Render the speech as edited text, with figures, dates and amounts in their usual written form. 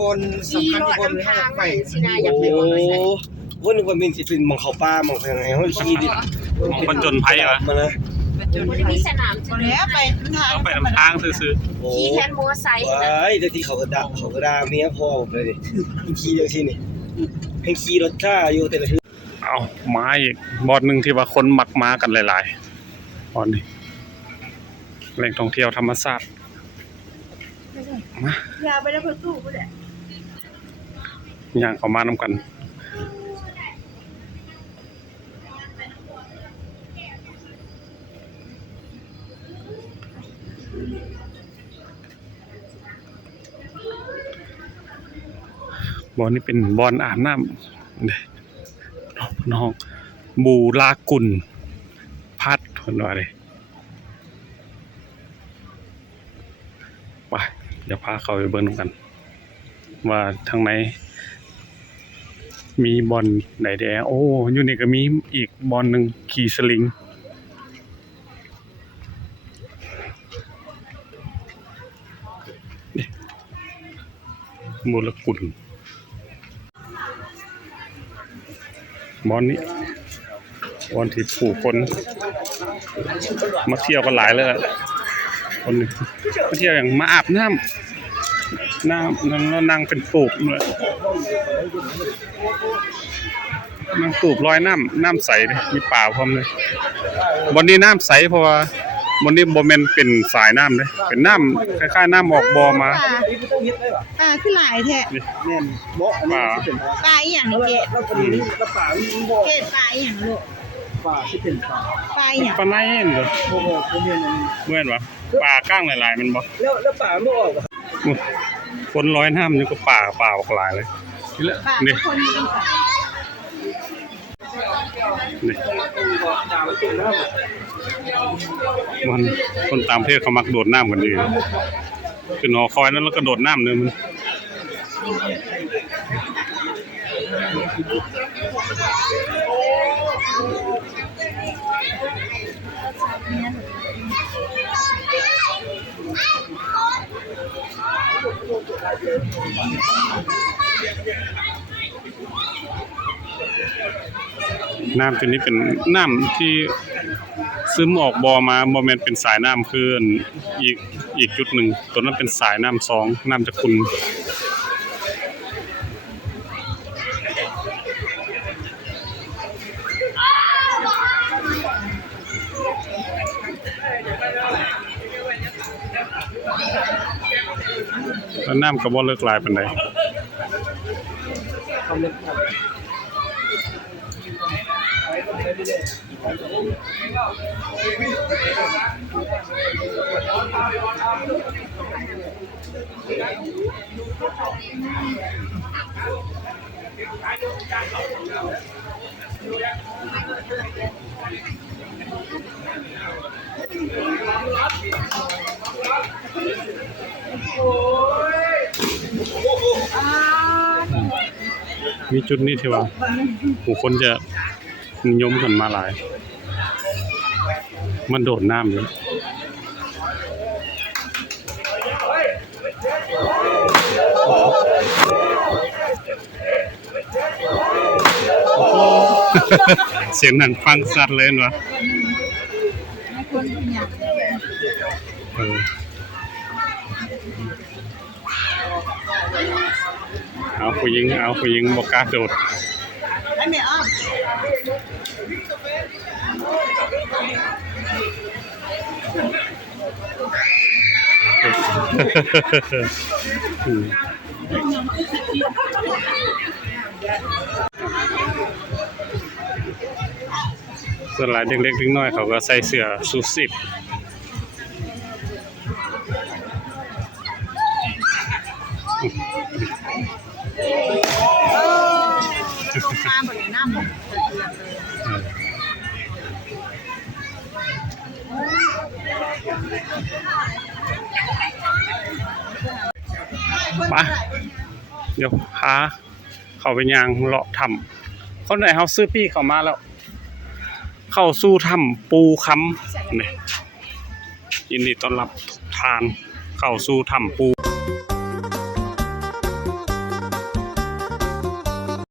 บอลสำคัญที่บอลให้ไปสินาอยากไปบอลใส่ว่านึกว่ามินสิเป็นมองเขาป้ามองยังไงเขาชี้ดิมองบรรจนไพ่เหรอมาเลยมันจะมีสนามจะแล้วไปทางซื้อขี่แทนมอไซค์ว้ายเดี๋ยวที่เขาก็ด่าเมียพ่อผมเลยดิขี่เดี๋ยวที่นี่ให้ขี่รถข้าอยู่แต่ละทีเอาม้าอีกบอลหนึ่งที่ว่าคนมักม้ากันหลายๆบอลนี้แหล่งท่องเที่ยวธรรมชาติมายาไปแล้วเพิ่งตู้ก็ได้ย่างเขามานำกันบอลนี้เป็นบอลอาบน้ำน้องบูรากุลพัดคนว่าเลยไปเดี๋ยวพาเขาไปเบิ่งกันว่าทางไหนมีบอลไหนแดงโอ้อยู่นี่ก็มีอีกบอลหนึ่งขี่สลิงบูรากุลบอลนี้บอลที่ผู้คนมาเที่ยวกันหลายเลยคนนึงมาเที่ยวอย่างมาอาบน้ำนั่งเป็นตูบเลยนั่งตูบลอยน้ำใสเลยมีป่าพร้อมเลยบอลนี้น้ำใสเพราะว่าบอลนี้โบเมนเป็นสายน้ำเลยเป็นน้ำคล้ายๆน้ำออกบ่อมาขึ้นหลายแท้เนี่ยบ่อันนี้เป็นปลาอย่างเกศแล้วก็นี้กระป๋าบ่เกศปลาอย่างลูกปลาที่เป็นปลาอย่างปลาไหนเหรอโอ้โหเมื่อนวะปลาก้างหลายๆมันบ่แล้วปลาไม่ออกคนร้อยน้ำนี่ก็ป่าออกหลายเลยนี่มันคนตามเพศเขามักโดดน้ำกันดีขึ้นหอคอยนั้นแล้วก็โดดน้ำเลยมันน้ำตัวนี้เป็นน้ำที่ซึมออกบ่อมาบ่แม่นเป็นสายน้ำคืออีกจุดหนึ่งตัวนั้นเป็นสายน้ำสองน้ำจากคุณแล้วน้ำกระบอกเลิกลายเป็นไงมีจุดนี้ที่ว่าผู้คนจะนิยมกันมาหลายมันโดดน้ำเลยเสียงนั่นฟังสัตว์เลยวะเอาผู้หญิงบอกกล้าโดดไม่อ้อมส่วนหลายเด็กๆน้อยเขาก็ใส่เสื้อสูทซิปไปเดี๋ยวพาเขาไปยางเลาะถ้ำคนไหนเขาซื้อปี้เขามาแล้วเข้าสู่ถ้ำปูค้ำนี่ยินดีต้อนรับทุกท่านเข้าสู่ถ้ำปู